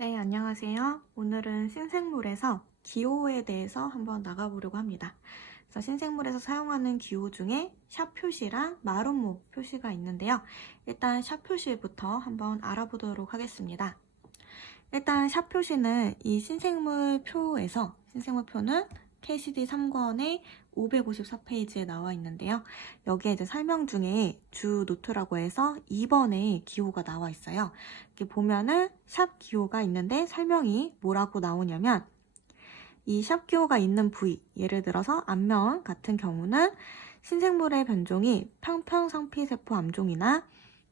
네, 안녕하세요. 오늘은 신생물에서 기호에 대해서 한번 나가보려고 합니다. 그래서 신생물에서 사용하는 기호 중에 샵 표시랑 마름모 표시가 있는데요. 일단 샵 표시부터 한번 알아보도록 하겠습니다. 일단 샵 표시는 이 신생물 표는 KCD 3권의 554페이지에 나와 있는데요. 여기에 이제 설명 중에 주 노트라고 해서 2번에 기호가 나와 있어요. 이렇게 보면은 샵 기호가 있는데 설명이 뭐라고 나오냐면 이 샵 기호가 있는 부위, 예를 들어서 안면 같은 경우는 신생물의 변종이 평평상피세포 암종이나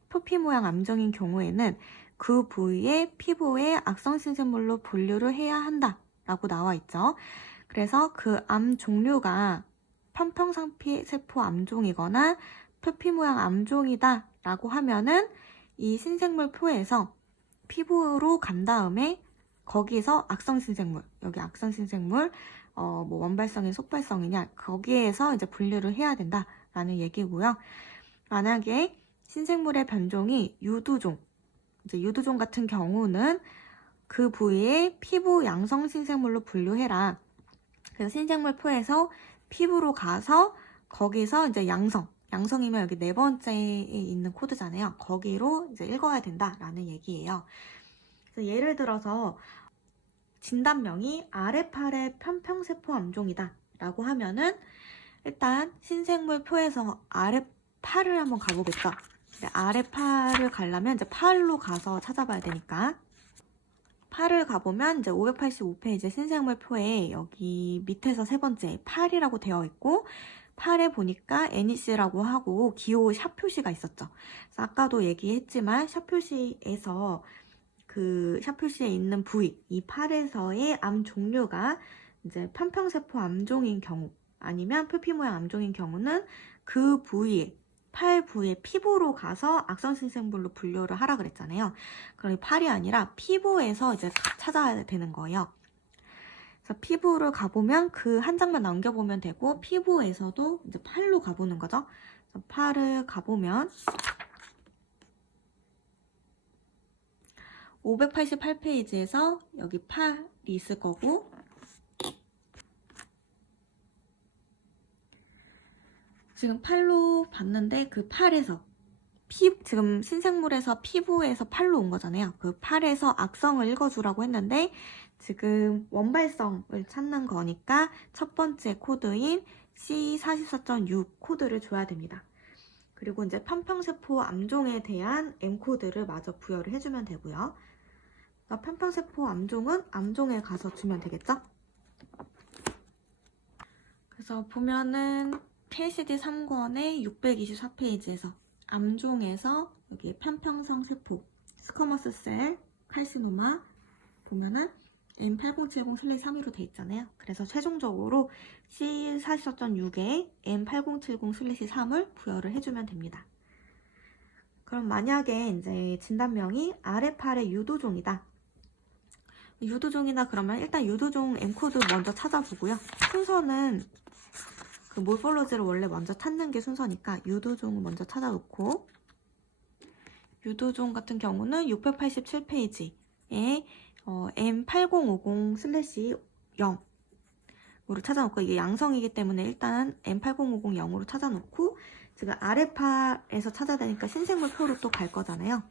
표피 모양 암종인 경우에는 그 부위의 피부에 악성신생물로 분류를 해야 한다라고 나와 있죠. 그래서 그 암 종류가 편평상피세포 암종이거나 표피 모양 암종이다 라고 하면은 이 신생물 표에서 피부로 간 다음에 거기서 악성신생물, 여기 악성신생물, 뭐 원발성이 속발성이냐, 거기에서 이제 분류를 해야 된다라는 얘기고요. 만약에 신생물의 변종이 유두종, 이제 유두종 같은 경우는 그 부위에 피부 양성신생물로 분류해라. 그래서 신생물 표에서 피부로 가서 거기서 이제 양성이면 여기 네 번째에 있는 코드잖아요. 거기로 이제 읽어야 된다라는 얘기예요. 그래서 예를 들어서 진단명이 아래팔의 편평세포 암종이다 라고 하면은 일단 신생물 표에서 아래팔을 한번 가보겠죠. 아래팔을 가려면 이제 팔로 가서 찾아봐야 되니까 팔을 가보면 이제 585페이지 신생물 표에 여기 밑에서 세 번째 팔이라고 되어 있고 팔에 보니까 NEC라고 하고 기호 샵 표시가 있었죠. 그래서 아까도 얘기했지만 샵 표시에서 그 샵 표시에 있는 부위, 이 팔에서의 암 종류가 이제 편평세포 암종인 경우 아니면 표피 모양 암종인 경우는 그 부위에 팔 부위에 피부로 가서 악성신생물로 분류를 하라 그랬잖아요. 그럼 팔이 아니라 피부에서 이제 찾아야 되는 거예요. 그래서 피부를 가보면 그 한 장만 남겨보면 되고 피부에서도 이제 팔로 가보는 거죠. 그래서 팔을 가보면 588페이지에서 여기 팔이 있을 거고 지금 팔로 봤는데 그 팔에서 지금 신생물에서 피부에서 팔로 온 거잖아요. 그 팔에서 악성을 읽어주라고 했는데 지금 원발성을 찾는 거니까 첫 번째 코드인 C44.6 코드를 줘야 됩니다. 그리고 이제 편평세포 암종에 대한 M코드를 마저 부여를 해주면 되고요. 편평세포 암종은 암종에 가서 주면 되겠죠? 그래서 보면은 KCD 3권의 624페이지에서 암종에서 여기 편평성 세포, 스쿼머스 셀, 칼시노마 보면은 M8070/3으로 돼 있잖아요. 그래서 최종적으로 C44.6에 M8070/3을 부여를 해주면 됩니다. 그럼 만약에 이제 진단명이 아래팔의 유도종이다. 유도종이나 그러면 일단 유도종 M코드 먼저 찾아보고요. 순서는 그 몰폴로지를 원래 먼저 찾는 게 순서니까 유도종을 먼저 찾아놓고 유도종 같은 경우는 687페이지에 M8050/0으로 찾아놓고 이게 양성이기 때문에 일단 M8050/0으로 찾아놓고 지금 아래팔에서 찾아야 되니까 신생물 표로 또 갈 거잖아요.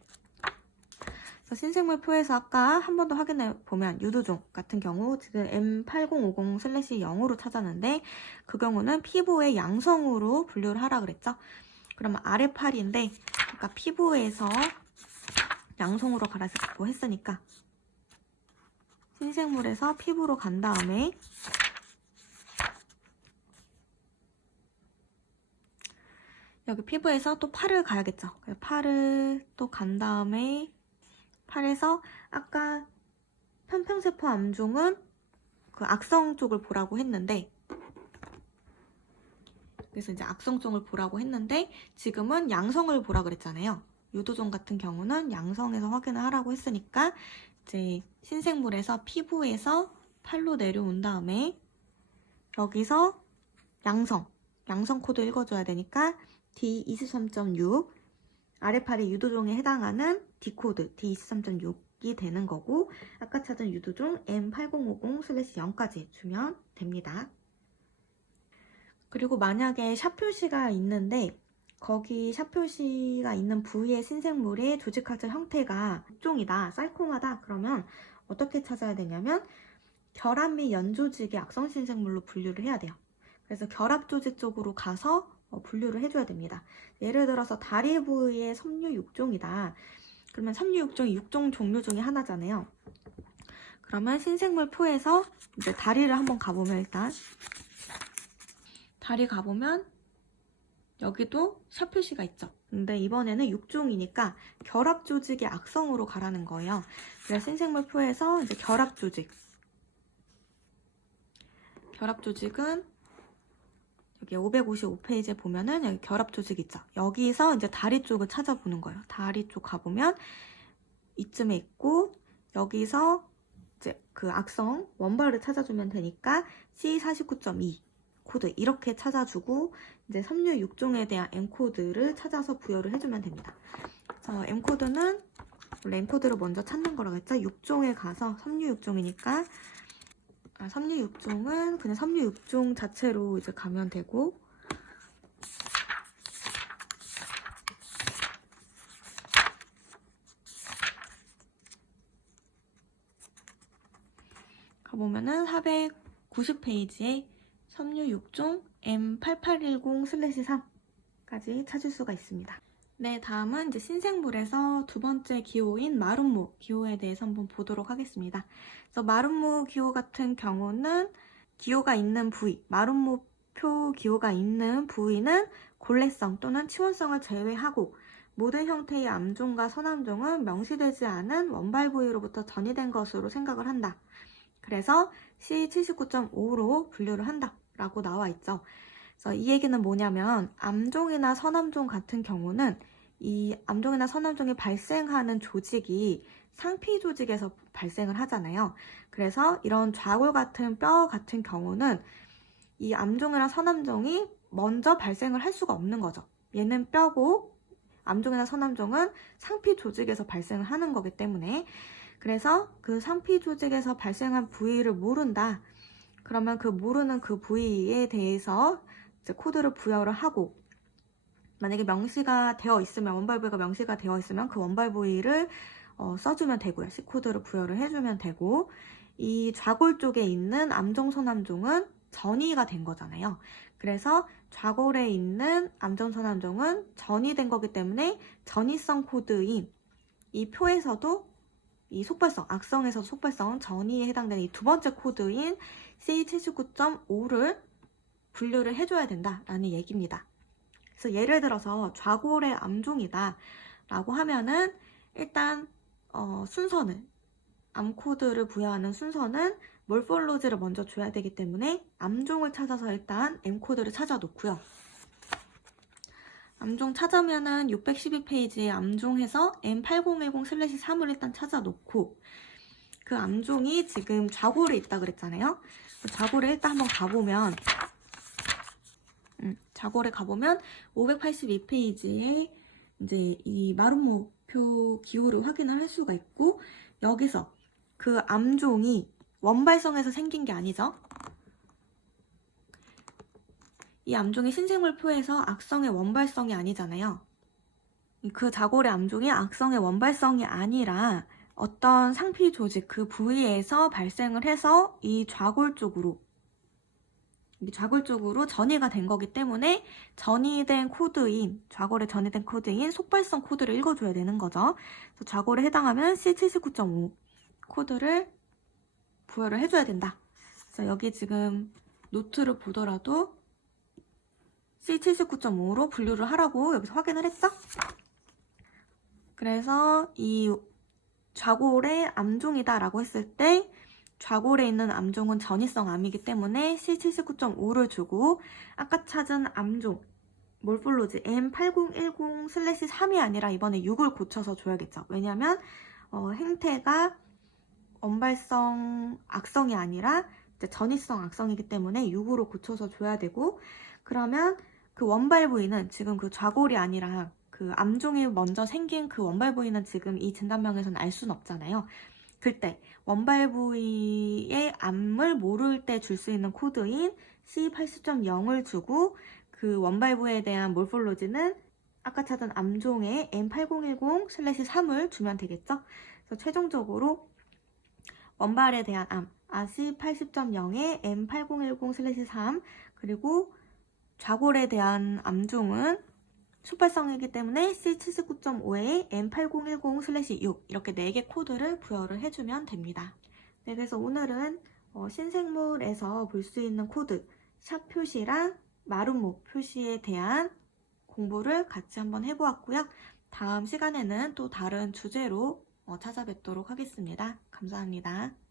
그래서 신생물 표에서 아까 한 번 더 확인해 보면 유두종 같은 경우 지금 M8050/0으로 찾았는데 그 경우는 피부의 양성으로 분류를 하라 그랬죠. 그러면 아래팔인데 아까 피부에서 양성으로 가라고 했으니까 신생물에서 피부로 간 다음에 여기 피부에서 또 팔을 가야겠죠. 팔을 또 간 다음에 팔에서 아까 편평세포 암종은 그 악성 쪽을 보라고 했는데 그래서 이제 악성 쪽을 보라고 했는데 지금은 양성을 보라 그랬잖아요. 유도종 같은 경우는 양성에서 확인을 하라고 했으니까 이제 신생물에서 피부에서 팔로 내려온 다음에 여기서 양성 코드 읽어줘야 되니까 D23.6 아래팔의 유도종에 해당하는 D코드 D23.6 되는 거고, 아까 찾은 유두종 M8050/0까지 주면 됩니다. 그리고 만약에 샵 표시가 있는데 거기 샵 표시가 있는 부위의 신생물의 조직화적 형태가 육종이다, 살콤하다, 그러면 어떻게 찾아야 되냐면 결합 및 연조직의 악성 신생물로 분류를 해야 돼요. 그래서 결합 조직 쪽으로 가서 분류를 해줘야 됩니다. 예를 들어서 다리 부위의 섬유 육종이다. 그러면 섬유 육종이 육종 종류 중에 하나잖아요. 그러면 신생물 표에서 이제 다리를 한번 가보면, 일단 다리 가보면 여기도 샵 표시가 있죠. 근데 이번에는 육종이니까 결합 조직의 악성으로 가라는 거예요. 그래서 신생물 표에서 이제 결합 조직은 여기 555페이지에 보면은 여기 결합 조직 있죠. 여기서 이제 다리 쪽을 찾아보는 거예요. 다리 쪽 가보면 이쯤에 있고, 여기서 이제 그 악성 원발을 찾아주면 되니까 C49.2 코드 이렇게 찾아주고, 이제 섬유 육종에 대한 M코드를 찾아서 부여를 해주면 됩니다. 그래서 M코드는 원래 M코드를 먼저 찾는 거라고 했죠. 육종에 가서 섬유 육종이니까 섬유 육종은 그냥 섬유 육종 자체로 이제 가면 되고, 가보면은 490페이지에 섬유 육종 M8810/3까지 찾을 수가 있습니다. 네, 다음은 이제 신생물에서 두 번째 기호인 마름모 기호에 대해서 한번 보도록 하겠습니다. 그래서 마름모 기호 같은 경우는 기호가 있는 부위, 마름모표 기호가 있는 부위는 골래성 또는 치원성을 제외하고 모든 형태의 암종과 선암종은 명시되지 않은 원발 부위로부터 전이된 것으로 생각을 한다. 그래서 C79.5로 분류를 한다 라고 나와 있죠. 그래서 이 얘기는 뭐냐면 암종이나 선암종 같은 경우는 이 암종이나 선암종이 발생하는 조직이 상피 조직에서 발생을 하잖아요. 그래서 이런 좌골 같은 뼈 같은 경우는 이 암종이나 선암종이 먼저 발생을 할 수가 없는 거죠. 얘는 뼈고 암종이나 선암종은 상피 조직에서 발생을 하는 거기 때문에, 그래서 그 상피 조직에서 발생한 부위를 모른다. 그러면 그 모르는 그 부위에 대해서 이제 코드를 부여를 하고, 만약에 명시가 되어 있으면, 원발 부위가 명시가 되어 있으면 그 원발 부위를 써주면 되고요. C코드를 부여를 해주면 되고, 이 좌골 쪽에 있는 암종, 선암종은 전이가 된 거잖아요. 그래서 좌골에 있는 암종, 선암종은 전이된 거기 때문에 전이성 코드인 이 표에서도 이 속발성, 악성에서 속발성, 전이에 해당되는 이 두 번째 코드인 C79.5를 분류를 해줘야 된다라는 얘기입니다. 그래서 예를 들어서 좌골의 암종이다 라고 하면은 일단 순서는, 암코드를 부여하는 순서는 몰폴로지를 먼저 줘야 되기 때문에 암종을 찾아서 일단 M코드를 찾아 놓고요. 암종 찾으면은 612페이지에 암종해서 M8010/3을 일단 찾아 놓고, 그 암종이 지금 좌골에 있다 그랬잖아요. 좌골에 일단 한번 가보면, 좌골에 가보면 582페이지에 이제 이 마름모표 기호를 확인을 할 수가 있고, 여기서 그 암종이 원발성에서 생긴 게 아니죠. 이 암종이 신생물표에서 악성의 원발성이 아니잖아요. 그 좌골의 암종이 악성의 원발성이 아니라 어떤 상피 조직 그 부위에서 발생을 해서 이 좌골 쪽으로 전이가 된 거기 때문에 전이된 코드인, 좌골에 전이된 코드인 속발성 코드를 읽어줘야 되는 거죠. 그래서 좌골에 해당하면 C79.5 코드를 부여를 해줘야 된다. 그래서 여기 지금 노트를 보더라도 C79.5로 분류를 하라고 여기서 확인을 했죠? 그래서 이 좌골의 암종이다 라고 했을 때 좌골에 있는 암종은 전이성 암이기 때문에 C79.5를 주고, 아까 찾은 암종 몰폴로지 M8010/3이 아니라 이번에 6을 고쳐서 줘야겠죠. 왜냐면 행태가 원발성 악성이 아니라 이제 전이성 악성이기 때문에 6으로 고쳐서 줘야 되고, 그러면 그 원발 부위는 지금 그 좌골이 아니라 그 암종이 먼저 생긴 그 원발 부위는 지금 이 진단명에서는 알 수는 없잖아요. 그때 원발 부위의 암을 모를 때 줄 수 있는 코드인 C80.0을 주고 그 원발 부위에 대한 몰폴로지는 아까 찾은 암종의 M8010/3을 주면 되겠죠? 그래서 최종적으로 원발에 대한 암, C80.0의 M8010/3 그리고 좌골에 대한 암종은 소팔성이기 때문에 C79.5의 M8010/6 이렇게 4개 코드를 부여를 해주면 됩니다. 네, 그래서 오늘은 신생물에서 볼 수 있는 코드, 샵 표시랑 마름모 표시에 대한 공부를 같이 한번 해보았고요. 다음 시간에는 또 다른 주제로 찾아뵙도록 하겠습니다. 감사합니다.